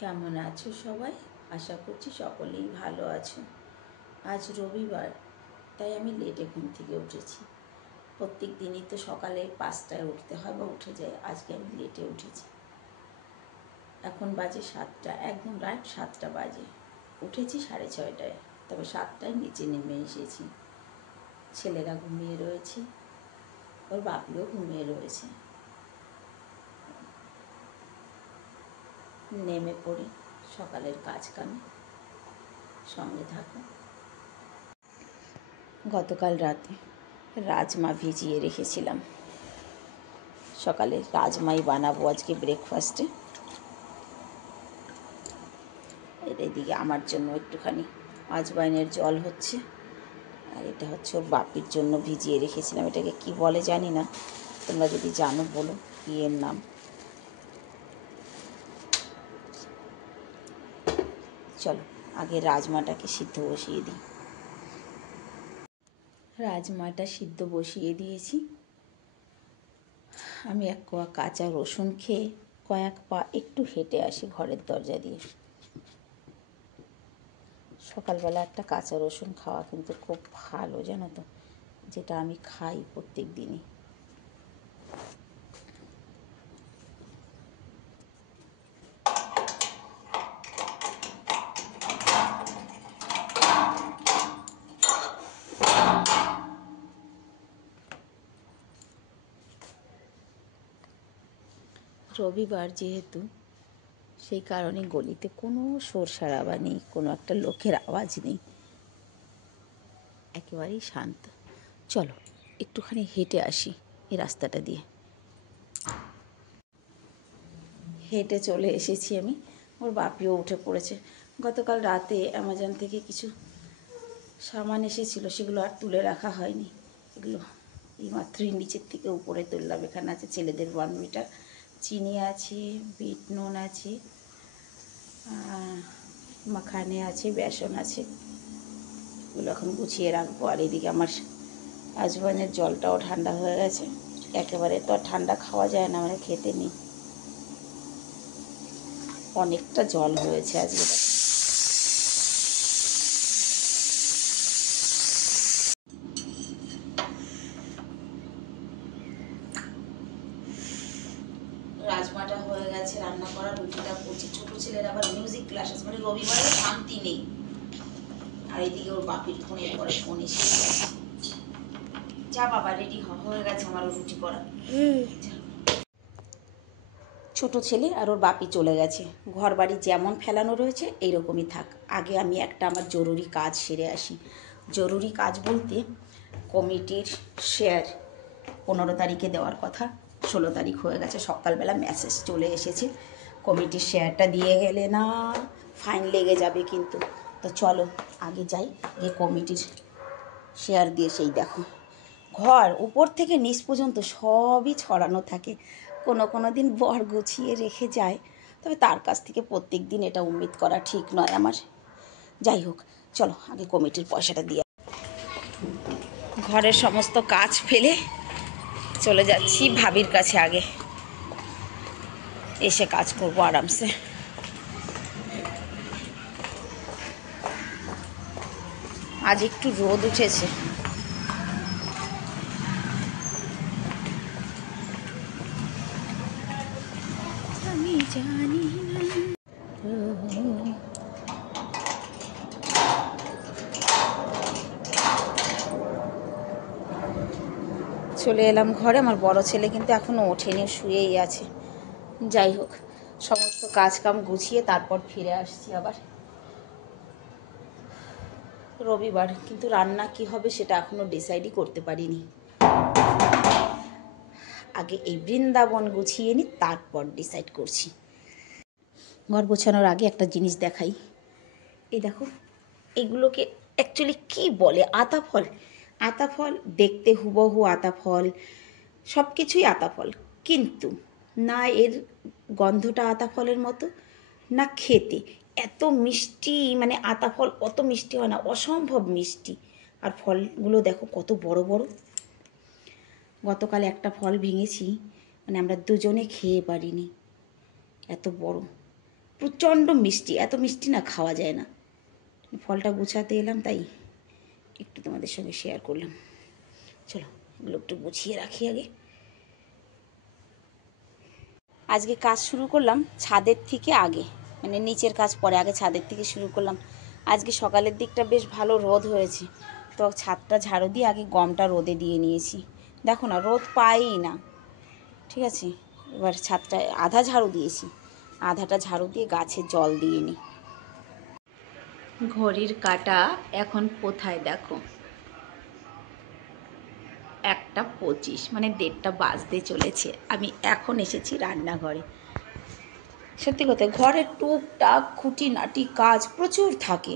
কেমন আছো সবাই? আশা করছি সকলেই ভালো আছো। আজ রবিবার, তাই আমি লেটে ঘুম থেকে উঠেছি। প্রত্যেক দিনই তো সকালে 5টায় উঠতে হয় বা উঠে যায়, আজকে আমি লেটে উঠেছি। এখন বাজে 7টা, একদম রাত 7টা বাজে। উঠেছি 6:30টায়, তবে 7টায় নিচে নেমে এসেছি। ছেলেরা ঘুমিয়ে রয়েছে, ওর বাপিও ঘুমিয়ে রয়েছে। নেমে পড়ি সকালের কাজ কামে, সঙ্গে থাকো। গতকাল রাতে রাজমা ভিজিয়ে রেখেছিলাম, সকালে রাজমাই বানাবো আজকে ব্রেকফাস্টে। এদিকে আমার জন্য একটুখানি আজওয়াইনের জল হচ্ছে, আর এটা হচ্ছে ওর বাপির জন্য ভিজিয়ে রেখেছিলাম। এটাকে কি বলে জানি না, তোমরা যদি জানো বলো কি এর নাম। চলো আগে রাজমাটাকে সিদ্ধ বসিয়ে দিই। রাজমাটা সিদ্ধ বসিয়ে দিয়েছি। আমি এক কোয়া কাঁচা রসুন খেয়ে কয়েক পা একটু হেঁটে আসি ঘরের দরজা দিয়ে। সকালবেলা একটা কাঁচা রসুন খাওয়া কিন্তু খুব ভালো, জানো তো, যেটা আমি খাই প্রত্যেক দিনই। রবিবার যেহেতু, সেই কারণে গলিতে কোনো শোরশারাবা নেই, কোনো একটা লোকের আওয়াজ নেই, একেবারেই শান্ত। চলো একটুখানি হেঁটে আসি এই রাস্তাটা দিয়ে। হেঁটে চলে এসেছি আমি, ওর বাপিও উঠে পড়েছে। গতকাল রাতে অ্যামাজন থেকে কিছু সামান এসেছিলো, সেগুলো আর তুলে রাখা হয়নি। এগুলো এইমাত্রই নিচের থেকে উপরে তুললাম। এখানে আছে ছেলেদের বর্নভিটা, চিনি আছে, বিট নুন আছে, মাখানে আছে, বেসন আছে। এগুলো এখন গুছিয়ে রাখবো। আর এদিকে আমার আজওয়াইনের জলটাও ঠান্ডা হয়ে গেছে। একেবারে তো আর ঠান্ডা খাওয়া যায় না, মানে খেতে নেই। অনেকটা জল হয়েছে আজকে। রাজমাটা হয়ে গেছে, রান্না করা, রুটিটা করছি। ছোটো ছেলের আবার মিউজিক ক্লাস আছে, মানে রবিবারে শান্তি নেই। আর এদিকে ওর বাপির ফোনের পরে ফোন এসে গেছে। যা বাবা, রেডি হয়ে গেছে আমার রুটি করা। ছোট ছেলে আর ওর বাপি চলে গেছে। ঘর বাড়ি যেমন ফেলানো রয়েছে এইরকমই থাক। আগে আমি একটা আমার জরুরি কাজ সেরে আসি। জরুরি কাজ বলতে, কমিটির শেয়ার 15 তারিখে দেওয়ার কথা, 16 তারিখ হয়ে গেছে। সকালবেলা মেসেজ চলে এসেছে, কমিটির শেয়ারটা দিয়ে গেলে না ফাইন লেগে যাবে কিন্তু। তো চলো আগে যাই, গিয়ে কমিটির শেয়ার দিয়ে, সেই দেখো ঘর উপর থেকে নিচ পর্যন্ত সবই ছড়ানো থাকে। কোনো দিন বর গুছিয়ে রেখে যায়, তবে তার কাছ থেকে প্রত্যেক দিন এটা উম্মিদ করা ঠিক নয় আমার। যাই হোক, চলো আগে কমিটির পয়সাটা দিয়ে। ঘরের সমস্ত কাজ ফেলে চলে যাচ্ছি ভাবির কাছে, আগে এসে কাজ করবো আরামসে। আজ একটু রোদ উঠেছে। আমি জানি না। চলে এলাম ঘরে। আমার বড় ছেলে কিন্তু এখনও ওঠেনি, শুয়েই আছে। যাই হোক, সমস্ত কাজ কাম গুছিয়ে তারপর ফিরে আসছি আবার। রবিবার কিন্তু রান্না কি হবে সেটা এখনও ডিসাইডই করতে পারিনি। আগে এই বৃন্দাবন গুছিয়ে নিই, তারপর ডিসাইড করছি। ঘর গোছানোর আগে একটা জিনিস দেখাই। এই দেখো, এগুলোকে অ্যাকচুয়ালি কি বলে? আতা ফল। আতা ফল দেখতে হুবহু আতা ফল, সব কিছুই আতা ফল, কিন্তু না এর গন্ধটা আতা ফলের মতো, না খেতে এত মিষ্টি। মানে আতা ফল অত মিষ্টি হয় না, অসম্ভব মিষ্টি। আর ফলগুলো দেখো কত বড় বড়। গতকাল একটা ফল ভেঙেছি, মানে আমরা দুজনে খেয়ে পারিনি, এত বড়। প্রচণ্ড মিষ্টি, এত মিষ্টি না খাওয়া যায় না। ফলটা গুছাতে এলাম, তাই একটু তোমাদের সঙ্গে শেয়ার করলাম। চলো এগুলো একটু গুছিয়ে রাখি আগে। আজকে কাজ শুরু করলাম ছাদের থেকে আগে, মানে নিচের কাজ পরে, আগে ছাদের থেকে শুরু করলাম। আজকে সকালের দিকটা বেশ ভালো রোদ হয়েছে, তো ছাদটা ঝাড়ু দিয়ে আগে গমটা রোদে দিয়ে নিয়েছি। দেখো না, রোদ পাইই না। ঠিক আছে, এবার ছাদটা আধা ঝাড়ু দিয়েছি, আধাটা ঝাড়ু দিয়ে গাছে জল দিয়ে নিই। ঘড়ির কাঁটা এখন কোথায় দেখো, 1:25, মানে 1:30 বাজতে চলেছে। আমি এখন এসেছি রান্নাঘরে। সত্যি কথা, ঘরের টুকটাক খুঁটিনাটি কাজ প্রচুর থাকে,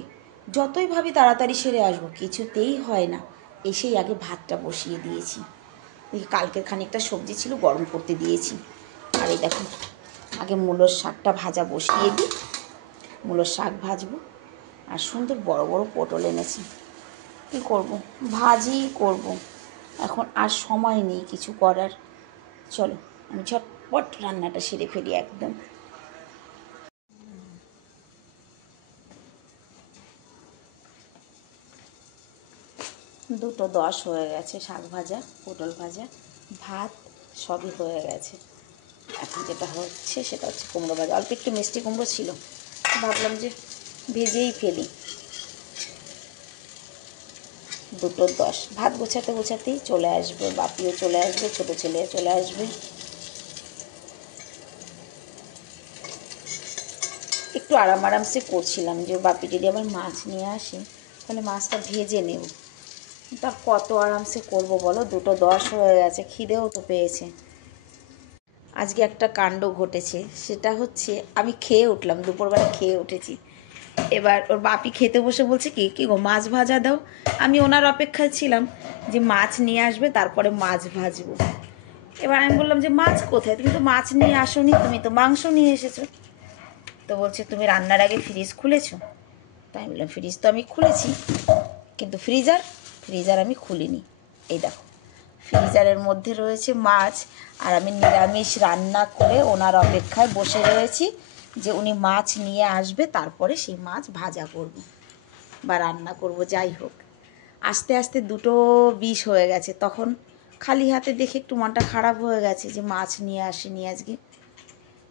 যতই ভাবি তাড়াতাড়ি সেরে আসবো কিছুতেই হয় না। এসেই আগে ভাতটা বসিয়ে দিয়েছি। এই কালকের খানিকটা সবজি ছিল, গরম করতে দিয়েছি। আর এই দেখো, আগে মূলোর শাকটা ভাজা বসিয়ে দিই। মূলোর শাক ভাজবো। আর সুন্দর বড় বড় পটল এনেছি, কী করবো, ভাজি করব। এখন আর সময় নেই কিছু করার। চলো আমি ঝটপট রান্নাটা সেরে ফেলি একদম। 2:10 হয়ে গেছে। শাক ভাজা, পটল ভাজা, ভাত সবই হয়ে গেছে। এখন যেটা হচ্ছে সেটা হচ্ছে কুমড়ো ভাজা। অল্প একটু মিষ্টি কুমড়ো ছিল, ভাবলাম যে ভেজেই ফেলি। 2:10, ভাত গোছাতে গোছাতেই চলে আসবে, বাপিও চলে আসবে, ছোটো ছেলে চলে আসবে। একটু আরামসে করছিলাম যে বাপি যদি আবার মাছ নিয়ে আসে তাহলে মাছটা ভেজে নেব। তা কত আরামসে করব বলো, 2:10 হয়ে গেছে, খিদেও তো পেয়েছে। আজকে একটা কাণ্ড ঘটেছে, সেটা হচ্ছে আমি খেয়ে উঠলাম, দুপুরবেলা খেয়ে উঠেছি। এবার ওর বাপি খেতে বসে বলছে কি কি গো, মাছ ভাজা দাও। আমি ওনার অপেক্ষায় ছিলাম যে মাছ নিয়ে আসবে, তারপরে মাছ ভাজবো। এবার আমি বললাম যে মাছ কোথায়, তুমি তো মাছ নিয়ে আসোনি, তুমি তো মাংস নিয়ে এসেছো। তো বলছে তুমি রান্নার আগে ফ্রিজ খুলেছো। তাই আমি বললাম ফ্রিজ তো আমি খুলেছি, কিন্তু ফ্রিজার আমি খুলিনি। এই দেখো, ফ্রিজারের মধ্যে রয়েছে মাছ, আর আমি নিরামিষ রান্না করে ওনার অপেক্ষায় বসে রয়েছি যে উনি মাছ নিয়ে আসবে, তারপরে সেই মাছ ভাজা করব বা রান্না করব, যাই হোক। আস্তে আস্তে 2:20 হয়ে গেছে। তখন খালি হাতে দেখে একটু মনটা খারাপ হয়ে গেছে যে মাছ নিয়ে আসেনি আজকে।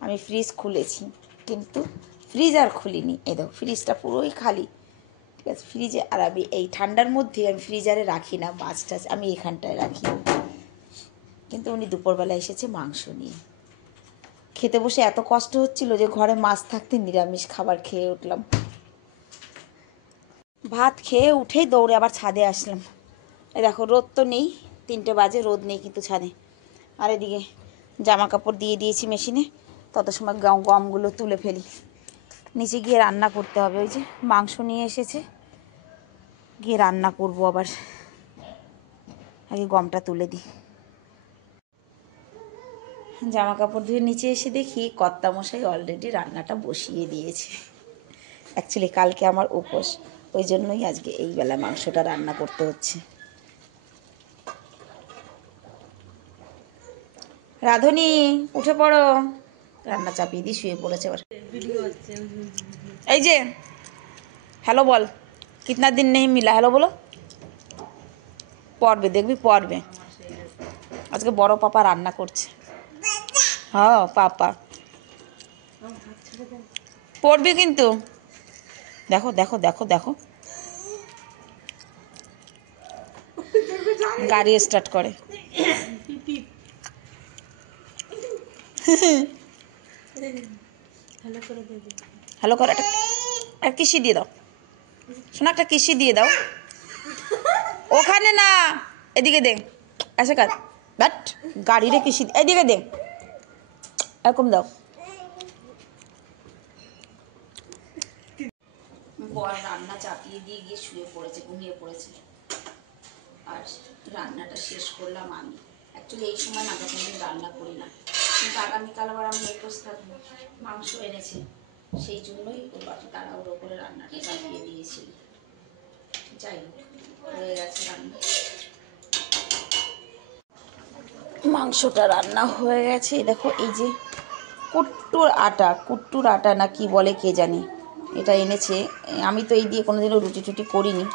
আমি ফ্রিজ খুলেছি কিন্তু ফ্রিজার খুলিনি। এই দেখো ফ্রিজটা পুরোই খালি। ঠিক আছে, ফ্রিজে, আর আমি এই ঠান্ডার মধ্যে আমি ফ্রিজারে রাখি না মাছ টাছ, আমি এখানটায় রাখি। কিন্তু উনি দুপুরবেলা এসেছে মাংস নিয়ে। খেতে বসে এত কষ্ট হচ্ছিল যে ঘরে মাছ থাকতে নিরামিষ খাবার খেয়ে উঠলাম। ভাত খেয়ে উঠেই দৌড়ে আবার ছাদে আসলাম। এই দেখো রোদ তো নেই, 3টে বাজে, রোদ নেই কিন্তু ছাদে। আর এদিকে জামা কাপড় দিয়ে দিয়েছি মেশিনে, তত সময় গমগুলো তুলে ফেলি। নিচে গিয়ে রান্না করতে হবে, ওই যে মাংস নিয়ে এসেছে, গিয়ে রান্না করবো আবার। আগে গমটা তুলে দিই। জামা কাপড় ধুয়ে নিচে এসে দেখি কর্তামশাই অলরেডি রান্নাটা বসিয়ে দিয়েছে। অ্যাকচুয়ালি কালকে আমার উপোস, ওই জন্যই আজকে এই বেলা মাংসটা রান্না করতে হচ্ছে। রাধুনি উঠে পড়ো, রান্না চাপিয়ে দিয়ে শুয়ে পড়েছে আবার। এই যে হ্যালো বল, কিতনা দিন নেই মিলা, হ্যালো বলো। পড়বে দেখবি, পড়বে। আজকে বড় পাপা রান্না করছে। হ্যাঁ পাপা পড়বি কিন্তু। দেখো দেখো দেখো দেখো, গাড়ি স্টার্ট করে। হ্যালো করে, একটা কিসি দিয়ে দাও শোনা, একটা কিসি দিয়ে দাও। ওখানে না, এদিকে দে, এসে কাজ বাট গাড়িরে কিসি, এদিকে দে, এরকম দাও। বর রান্না চাপিয়ে দিয়ে গিয়ে শুয়ে পড়েছে, ঘুমিয়ে পড়েছে। আর রান্নাটা শেষ করলাম আমি। অ্যাকচুয়ালি এই সময় না কোনোদিন রান্না করি না, কিন্তু আগামীকাল আবার আমি উপোস থাকবো, মাংস এনেছে, সেই জন্যই ওর বাকি তাড়াহুড়ো করে রান্নাটা চাপিয়ে দিয়েছিল। যাই হোক, হয়ে গেছে রান্না, মাংসটা রান্না হয়ে গেছে। দেখো এই যে কুট্টুর আটা না কি বলে কে জানে, এটা এনেছে। আমি তো এই দিয়ে কোনোদিনও রুটি টুটি করিনি।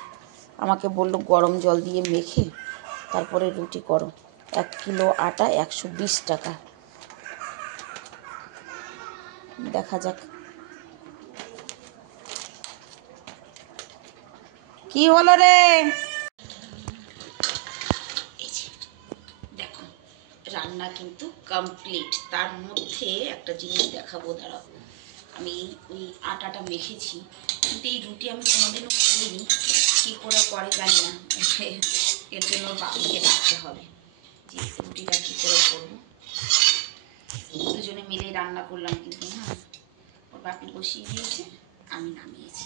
আমাকে বললো গরম জল দিয়ে মেখে তারপরে রুটি করো। 1 কিলো আটা 120 টাকা। দেখা যাক কি হলো রে। দেখো রান্না কিন্তু কমপ্লিট। তার মধ্যে একটা জিনিস দেখাবো, দাঁড়াও। আমি ওই আটাটা মেখেছি, কিন্তু এই রুটি আমি কোনোদিনও করিনি, কী করে করে জানি না। এর জন্য বাপিকে ডাকতে হবে যে রুটিটা কী করে করবো। দুজনে মিলেই রান্না করলাম, কিন্তু না, ওর বাপি বসিয়ে দিয়েছে, আমি নামিয়েছি,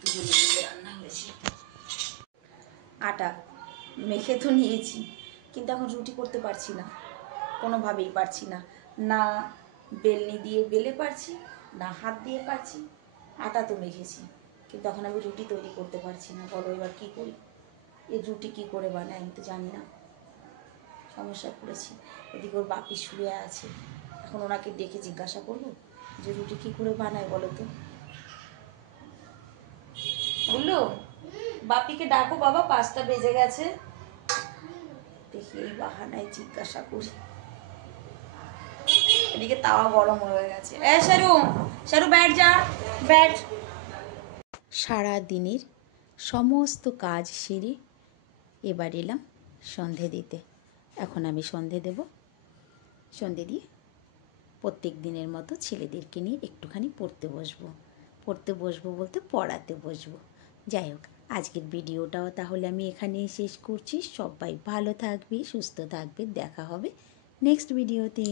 দুজনে মিলে রান্না হয়েছে। আটা মেখে তো নিয়েছি, কিন্তু এখন রুটি করতে পারছি না, কোনোভাবেই পারছি না। না বেলনি দিয়ে বেলে পারছি, না হাত দিয়ে পারছি। আটা তো মেখেছি, কিন্তু এখন আমি রুটি তৈরি করতে পারছি না। বলো এবার কী করি? এই রুটি কী করে বানাই আমি তো জানি না, সমস্যায় পড়েছি। এদিকে ওর বাপি শুয়ে আছে, এখন ওনাকে ডেকে জিজ্ঞাসা করবো যে রুটি কী করে বানায় বলো তো। বললো বাপিকে ডাকো বাবা, 5টা বেজে গেছে। দেখি এই বাহানায় জিজ্ঞাসা করি। এদিকে তাওয়া গরম হয়ে গেছে। শারু, শারু ব্যাট যা, ব্যাট। সারা দিনের সমস্ত কাজ সেরে এবার এলাম সন্ধে দিতে। এখন আমি সন্ধে দেব। সন্ধে দিয়ে প্রত্যেক দিনের মতো ছেলেদেরকে নিয়ে একটুখানি পড়তে বসবো বলতে পড়াতে বসবো। যাই হোক, আজকের ভিডিওটাও তাহলে আমি এখানেই শেষ করছি। সবাই ভালো থাকবে, সুস্থ থাকবে, দেখা হবে নেক্সট ভিডিওতে।